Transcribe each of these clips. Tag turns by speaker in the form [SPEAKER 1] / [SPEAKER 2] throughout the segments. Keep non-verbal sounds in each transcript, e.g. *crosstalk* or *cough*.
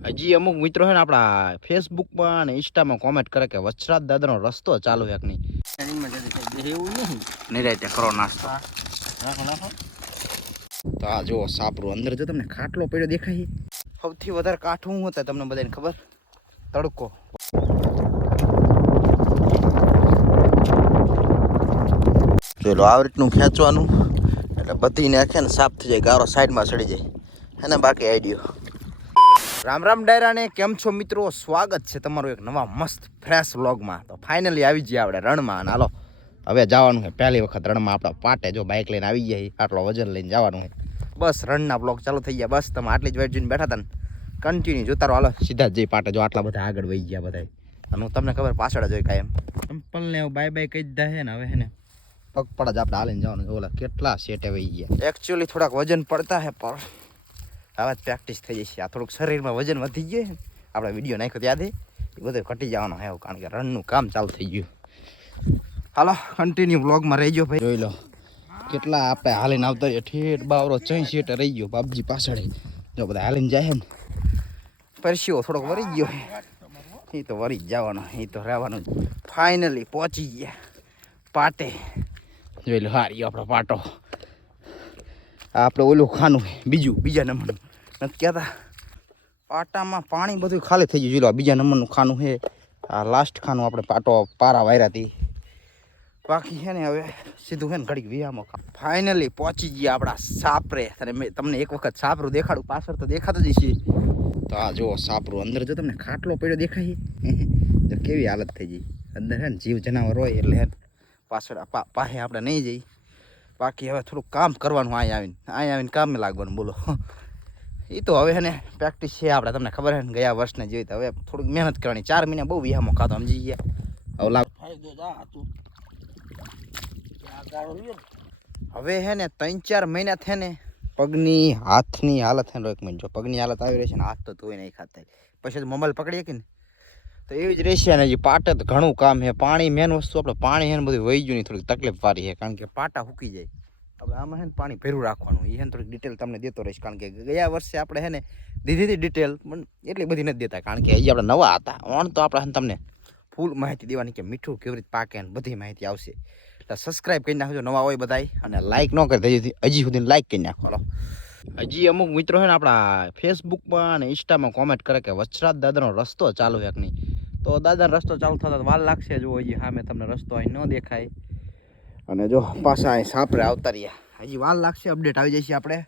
[SPEAKER 1] હજી અમુક મિત્રો છે ને આપણા ફેસબુકમાં અને ઇન્સ્ટામાં કોમેન્ટ કરે કે વચરાજ દાદાનો રસ્તો ચાલુ એક નહીં?
[SPEAKER 2] એવું નહીં.
[SPEAKER 1] નિરાયતે કરો નાસ્તો.
[SPEAKER 2] નાખો નાખો
[SPEAKER 1] તો આ જુઓ સાપરું અંદર જો તમને ખાટલો પડ્યો દેખાય. સૌથી વધારે કાઠું શું હતા તમને બધાને ખબર? તડકો. ચલો આવી રીતનું ખેંચવાનું. એટલે બધી નાખે ને સાફ થઈ જાય ગારો સાઈડમાં સડી જાય. અને બાકી આઈડિયો રામ રામ ડાયરાને કેમ છો મિત્રો? સ્વાગત છે તમારું એક નવા મસ્ત ફ્રેશ વ્લોગમાં તો ફાઇનલી આવી જઈએ આપણે રણમાં. અને હાલો હવે જવાનું છે. પહેલી વખત રણમાં આપણા પાટે જો બાઇક લઈને આવી જાય આટલો વજન લઈને જવાનું છે. બસ રણના બ્લોગ ચાલુ થઈ ગયા. બસ તમે આટલી જ વેટ જોઈને બેઠા હતા ને. કન્ટિન્યુ જોતા રહો. હાલો સીધા જ જઈ પાટે જો આટલા બધા આગળ વહી ગયા બધા અને હું તમને ખબર પાછળ જ હોય કાંઈ એમ. ચંપલ ને બાય બાય કહી દીધા છે ને હવે હે ને. પગ પડા જ આપણે હાલીને જવાનું. ઓલા કેટલા સેટે વહી ગયા. એકચ્યુઅલી થોડાક વજન પડતા હે પણ હવે પ્રેક્ટિસ થઈ જશે. આ થોડુંક શરીરમાં વજન વધી ગયું આપણે વીડિયો નાખ્યો યાદ એ બધું ઘટી જવાનો હે કારણ કે રનનું કામ ચાલુ થઈ ગયું. હાલો કન્ટિન્યુ બ્લોગમાં રહી ગયો ભાઈ. જોઈ લો, કેટલા આપણે હાલીને આવતા રહીએ. ઠેઠ બાવરો ચઈ સીટે રહી ગયો બાપજી પાછળ. જો બધા હાલીને જાય ને. પરસ્યો થોડોક વરી ગયો એ તો વરી જ જવાનો એ તો રહેવાનું ફાઇનલી પહોંચી ગયા. પાટે. જોઈ લો હારી આપણો પાટો. આપણે ઓલું ખાનું બીજું, બીજા નંબરનું. નથી કહેતા. પાટામાં પાણી બધું ખાલી થઈ ગયું. જોઈ બીજા નંબરનું ખાનું છે. આ લાસ્ટ ખાનું આપણે પાટો પારા વાયરા હતી બાકી છે ને હવે સીધું છે ને ઘડીક વિહામાં ફાઇનલી પહોંચી ગયા આપણા સાપરે. અને મેં તમને એક વખત સાપરું દેખાડું, પાછળ તો દેખાતું જ છે તો આ જુઓ, સાપરું અંદર જો તમને ખાટલો પડ્યો દેખાય. તો કેવી હાલત થઈ ગઈ. અંદર છે ને જીવ જનાવર હોય એટલે પાછળ પાસે આપણે નહીં જઈ. બાકી હવે થોડુંક કામ કરવાનું, અહીંયા આવીને. અહીંયા આવીને કામે લાગવાનું, બોલો. એ તો હવે ને પ્રેક્ટિસ છે આપણે તમને ખબર છે ને ગયા વર્ષને જોઈ તો હવે થોડુંક મહેનત કરવાની ચાર મહિના બહુ વિહામો ખાતો સમજી ગયા. હવે લાગ. હવે હે ને ત્રણ ચાર મહિના થયા ને પગની હાથની હાલત હે ને એક મિનિટ જો પગની હાલત આવી રહી છે ને હાથ તો ધોઈ નહીં ખાતા પછી તો મોબાઈલ પકડીએ કે ને? તો એવી જ રહેશે ને હજી પાટે તો ઘણું કામ છે પાણી મેન વસ્તુ આપણે પાણી હે ને બધું વહી ગયું નહીં થોડીક તકલીફ વાળી છે કારણ કે પાટા સૂકી જાય. આપણે આમાં હે ને પાણી ભેરું રાખવાનું. એ હે ને થોડીક ડિટેલ તમને દેતો રહીશ. કારણ કે ગયા વર્ષે આપણે હે ને દીધી હતી ડિટેલ પણ એટલી બધી નથી દેતા. કારણ કે હજી આપણે નવા હતા. ઓણ તો આપણે હે તમને ફૂલ માહિતી દેવાની કે મીઠું કેવી રીતે પાકે ને બધી માહિતી આવશે. એટલે સબસ્ક્રાઇબ કરી નાખજો, નવા હોય બધાય. અને લાઇક ન કરી હજી હજી સુધી લાઇક કરી નાખો. હજી અમુક મિત્રો છે ને આપણા ફેસબુકમાં અને ઇન્સ્ટામાં કોમેન્ટ કરે કે વચરાજ દાદાનો રસ્તો ચાલુ છે કે નહીં? તો દાદાનો રસ્તો ચાલુ થતા વાર લાગશે જો હજી સામે તમને રસ્તો અહીં ન દેખાય. અને જો પાછા અહીં સાપરે આવતા રહ્યા. હજી વાર લાગશે અપડેટ આવી જશે આપણે.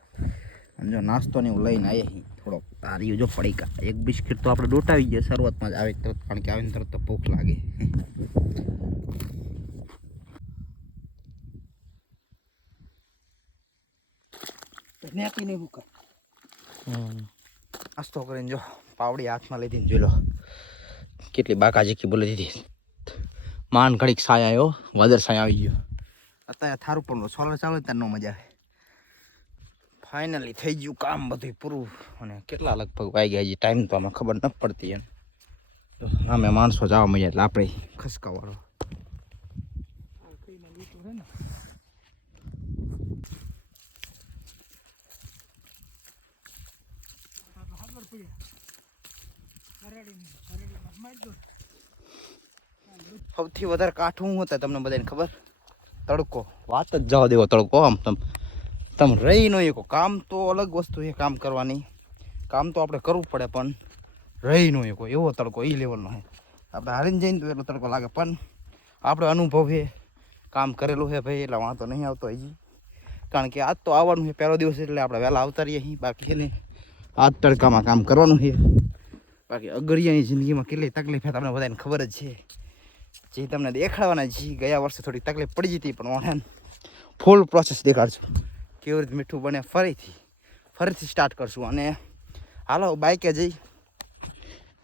[SPEAKER 1] અને જો નાસ્તો ને હું લઈને આવીએ થોડોક તારી જો પડીકા એક બિસ્કિટ તો આપણે ડોટાવી ગયા શરૂઆતમાં જ આવે તરત કારણ કે આવીને તરત તો ભૂખ લાગે.
[SPEAKER 2] નેપી નહીં મૂકે
[SPEAKER 1] નાસ્તો કરીને જો પાવડી હાથમાં લીધી જોઈ લો. કેટલી બાકાજી બોલી દીધી. માન ઘડીક સાય આવ્યો વાદર સાય આવી ગયો. અત્યારે થારું પણ સોલર ચાલુ ત્યારે ન મજા આવે. ફાઇનલી થઈ ગયું કામ બધું પૂરું. અને કેટલા લગભગ વાગ્યા હજી? ટાઈમ તો અમે ખબર ન પડતી એમ. અમે માણસો જવા મળ્યા એટલે આપણે ખસકાવાળો. સૌથી વધારે કાઠું હું હતા, તમને બધાને ખબર? તડકો. વાત જ જવા દેવો તડકો, આમ તમ, તમે રહી ન શકો. કામ તો અલગ વસ્તુ છે કામ કરવાની. કામ તો આપણે કરવું પડે, પણ રહી ન શકો. એવો તડકો એ લેવલનો છે. આપણે હારીને જઈને તો એટલો તડકો લાગે, પણ આપણે અનુભવ છે, કામ કરેલું છે ભાઈ, એટલે વાંધો નહીં આવતો હજી. કારણ કે આજ તો આવવાનું છે, પહેલો દિવસ એટલે આપણે વહેલા આવતા રહીએ અહીં બાકી છે ને, આજ તડકામાં કામ કરવાનું છે. બાકી અગરિયાની જિંદગીમાં કેટલી તકલીફ છે, તમને બધાને ખબર જ છે. જે તમને દેખાડવાના જી ગયા વર્ષે થોડી તકલીફ પડી જતી પણ ઓને ફૂલ પ્રોસેસ દેખાડશું. કેવી રીતે મીઠું બને ફરીથી ફરીથી સ્ટાર્ટ કરશું. અને હાલો બાઇકે જઈ.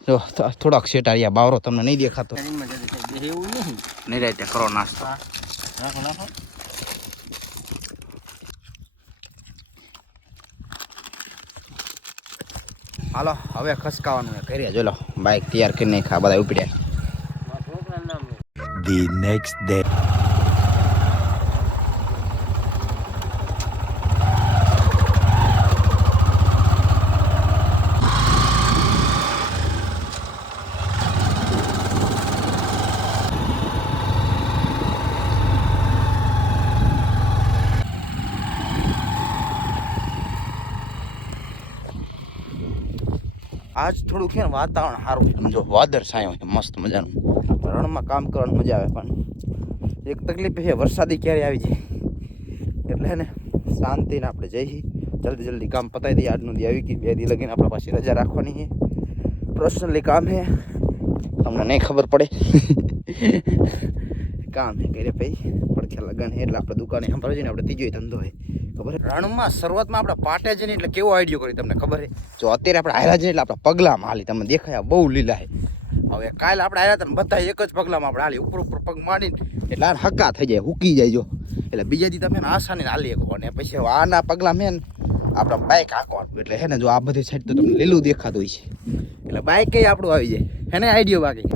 [SPEAKER 1] જો થોડાક શેટારિયા બાવરો તમને નહીં દેખાતો.
[SPEAKER 2] એવું નહીં.
[SPEAKER 1] નહીં રાઈતે કરો નાસ્તો.
[SPEAKER 2] નાખો
[SPEAKER 1] હાલો હવે ખસકાવાનું ઘરે જોઈ લો બાઇક તૈયાર કરી ખા બધા ઉપડ્યા.
[SPEAKER 3] the next day.
[SPEAKER 1] આજ થોડું કે વાતાવરણ સારું સમજો વાદળ છાયો છે મસ્ત મજાનું રણમાં કામ કરવાની મજા આવે પણ એક તકલીફ છે, વરસાદી ક્યારે આવી જાય? એટલે ને, શાંતિને આપણે જઈએ જલ્દી જલ્દી કામ પતાવી દઈએ. આજનું દી આવી ગઈ બે દી લગીને આપણા પાસે રજા રાખવાની છે. પર્સનલી કામ છે. તમને નહીં ખબર પડે. *laughs* કામ હે કરે ભાઈ. પડખે લગન હે એટલે આપણે દુકાને સંભાળે છે ને, આપણે ત્રીજો ધંધો હોય ખબર રણમાં શરૂઆતમાં આપણે પાટે જઈને એટલે કેવો આઈડિયો કરી તમને ખબર છે? જો અત્યારે આપણે હાલ્યા જઈને એટલે આપણા પગલામાં હાલી. તમને દેખાયા બહુ લીલા છે. હવે કાલે આપણે આવ્યા હતા બધા એક જ પગલામાં આપણે હાલી, ઉપર ઉપર પગ માંડીને, એટલે આ હક્કા થઈ જાય, હુકી જાય જો. એટલે બીજા દી તમે આસાની હાલી શકો અને પછી આના પગલા મેં આપણે બાઇક હાંકવાનું. એટલે હે ને, જો આ બધી સાઈડ તો તમને લીલું દેખાતું હોય છે એટલે બાઇક કઈ આપણું આવી જાય. એને આઈડિયો બાકી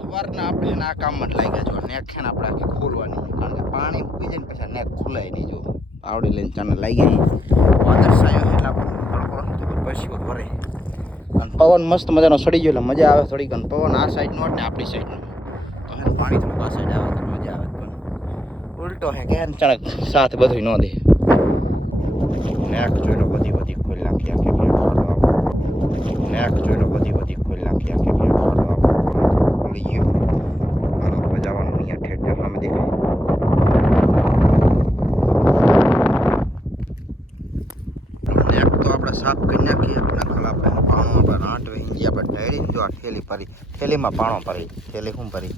[SPEAKER 1] સવારના આપણે એના આ કામમાં જ જો નેક છે ને આપણે આખી ખોલવાની. કારણ કે પાણી મૂકી જાય ને પછી નેક ખુલાય નહીં જો. આવડી લઈને ચાને લાગી ગઈ વાદળ સાયો એટલે તડકો પછી ભરે અને પવન મસ્ત મજાનો સડી ગયો એટલે મજા આવે થોડીક અને પવન આ સાઈડનો નો ને આપણી સાઈડનો તો હે પાણી થોડુંક આ સાઈડ આવે તો મજા આવે પણ. ઉલટો હે કે ને સાથ બધું ન દે. નેક જોઈને બધી બધી ખોલી નાખી આખી નેક જોઈને બધી બધી ખોલી નાખી આખી ખોલી ગયું હાલો હવે જવાનું અહીંયા ઠેઠ સામે દેખાય નેક તો આપણે સાફ કરી નાખીએ. આપણે ખલા આપણે પાણું આપણે રાંટ વહી આપણે ઢેળી જો આ થેલી ભરી. થેલીમાં પાણો ભરી. થેલી શું ભરી?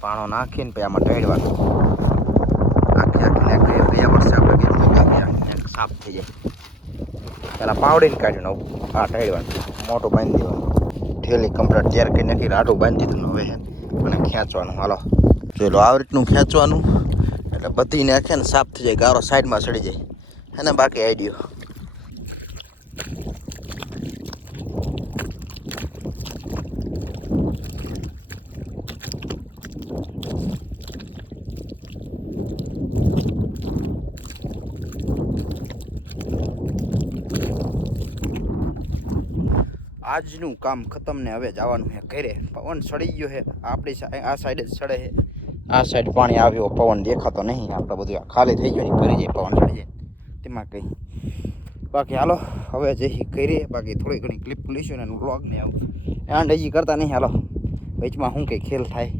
[SPEAKER 1] પાણો નાખીને પછી આમાં ઢેળવાનું. આખી આખી નેક એ ગયા વર્ષે આપણે કીધું સાફ થઈ જાય. પહેલાં પાવડીને કાઢ્યું આવું. આ ઢેળવાનું. મોટું બાંધી દેવાનું. થેલી કમ્પ્લેટ તૈયાર કરી નાખી. રાટું બાંધી દીધું હવે અને ખેંચવાનું. હાલો. જોઈ લો, આવી રીતનું ખેંચવાનું. એટલે બધી નાખે ને સાફ થઈ જાય. ગારો સાઈડમાં સડી જાય. અને બાકી આઈડિયો આજનું કામ ખતમ ને હવે જવાનું છે ઘરે. પવન સડી ગયો છે આપણી આ સાઈડ જ સડે છે આ સાઈડ પાણી આવ્યો, પવન દેખાતો નહીં. આપણે બધું ખાલી થઈ ગયું ને ભરી જાય પવન સડી જાય. તેમાં કંઈ બાકી હાલો, હવે જે કરીએ, બાકી થોડી ઘણી ક્લિપ લઈશું ને વ્લોગ ને આવું. એન્ડ હજી કરતા નહીં, હાલો. વચમાં શું કંઈ ખેલ થાય?